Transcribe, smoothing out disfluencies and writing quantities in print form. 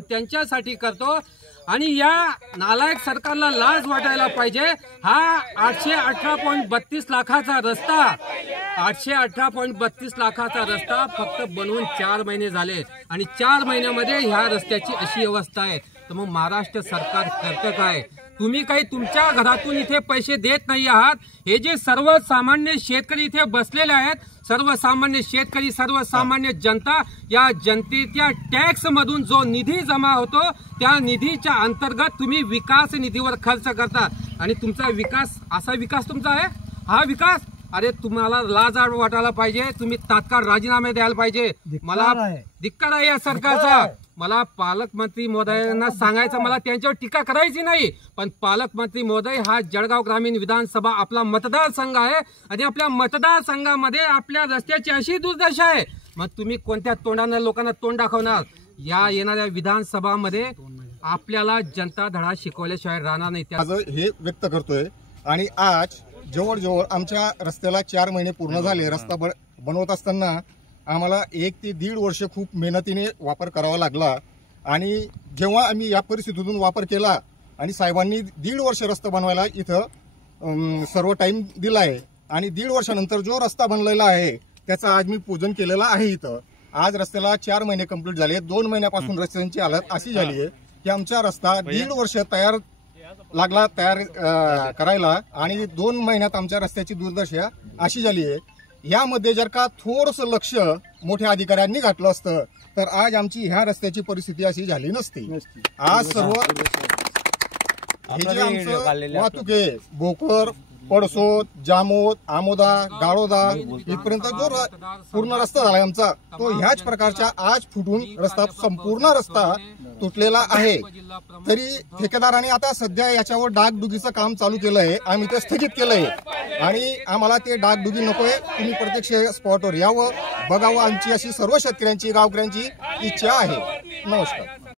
आपण त्यांच्यासाठी करतो। आणि या नालायक सरकारला लाज वाटायला पाहिजे। हा 818.32 लाखाचा रस्ता 818.32 लाखाचा रस्ता फक्त बनवून 4 महिने झाले आणि 4 महिन्यामध्ये ह्या रस्त्याची अशी अवस्था आहे। तर मग महाराष्ट्र सरकार करतं काय? तुम्ही काही तुमच्या घरातून इथे पैसे देत नाही आहात। हे जे सर्वसामान्य शेतकरी इथे बसलेले आहेत, सर्वसामान्य शेतकरी, सर्वसामान्य जनता, या जनतेच्या टॅक्स मधून जो निधी जमा होतो त्या निधीच्या अंतर्गत तुम्ही विकास निधीवर खर्च करता। आणि तुमचा विकास असा विकास तुमचा आहे, हा विकास, अरे तुम्हाला लाज वाटायला पाहिजे। तुम्ही तात्काळ राजीनामे द्यायला पाहिजे। मला धिक्कार आहे या सरकारचा। मला पालकमंत्री महोदयांना सांगायचं, मला त्यांच्यावर टीका करायची नाही, पण पालकमंत्री महोदय, हा जळगाव ग्रामीण विधानसभा आपला मतदारसंघ आहे आणि आपल्या मतदारसंघामध्ये आपल्या रस्त्याची अशी दुर्दशा आहे। मग तुम्ही कोणत्या तोंडानं लोकांना तोंड दाखवणार? या येणाऱ्या विधानसभामध्ये आपल्याला जनता धडा शिकवल्याशिवाय राहणार नाही। हे व्यक्त करतोय। आणि आज जवळजवळ आमच्या रस्त्याला 4 महिने पूर्ण झाले। रस्ता बनवत असताना आम्हाला 1 ते 1.5 वर्ष खूप मेहनतीने वापर करावा लागला। आणि जेव्हा आम्ही या परिस्थितीतून वापर केला आणि साहेबांनी 1.5 वर्ष रस्ता बनवायला इथं सर्व टाइम दिला आहे आणि 1.5 वर्षानंतर जो रस्ता बनलेला आहे त्याचा आज मी पूजन केलेलं आहे। इथं आज रस्त्याला 4 महिने कंप्लीट झाले। 2 महिन्यापासून रस्त्यांची हालत अशी झाली आहे की आमचा रस्ता 1.5 वर्ष तयार करायला आणि 2 महिन्यात आमच्या रस्त्याची दुर्दशा अशी झाली आहे। यामध्ये जर का थोडंसं लक्ष मोठ्या अधिकाऱ्यांनी घातलं असतं तर आज आमची ह्या रस्त्याची परिस्थिती अशी झाली नसती। आज सर्व हे जे आमचं वाहतूक आहे, भोकर, पडसोद, जामोद, आमोदा, गाळोदा इथपर्यंत जो पूर्ण रस्ता झालाय आमचा, तो ह्याच प्रकारच्या आज फुटून रस्ता, संपूर्ण रस्ता तुटलेला आहे। तरी ठेकेदाराने आता सध्या याच्यावर डागडुगीचं काम चालू केलं आहे। आम्ही ते स्थगित केलंय आणि आम्हाला ते डागडुगी नकोय। तुम्ही प्रत्यक्ष स्पॉटवर यावं, बघावं। आमची अशी सर्व शेतकऱ्यांची, गावकऱ्यांची इच्छा आहे। नमस्कार।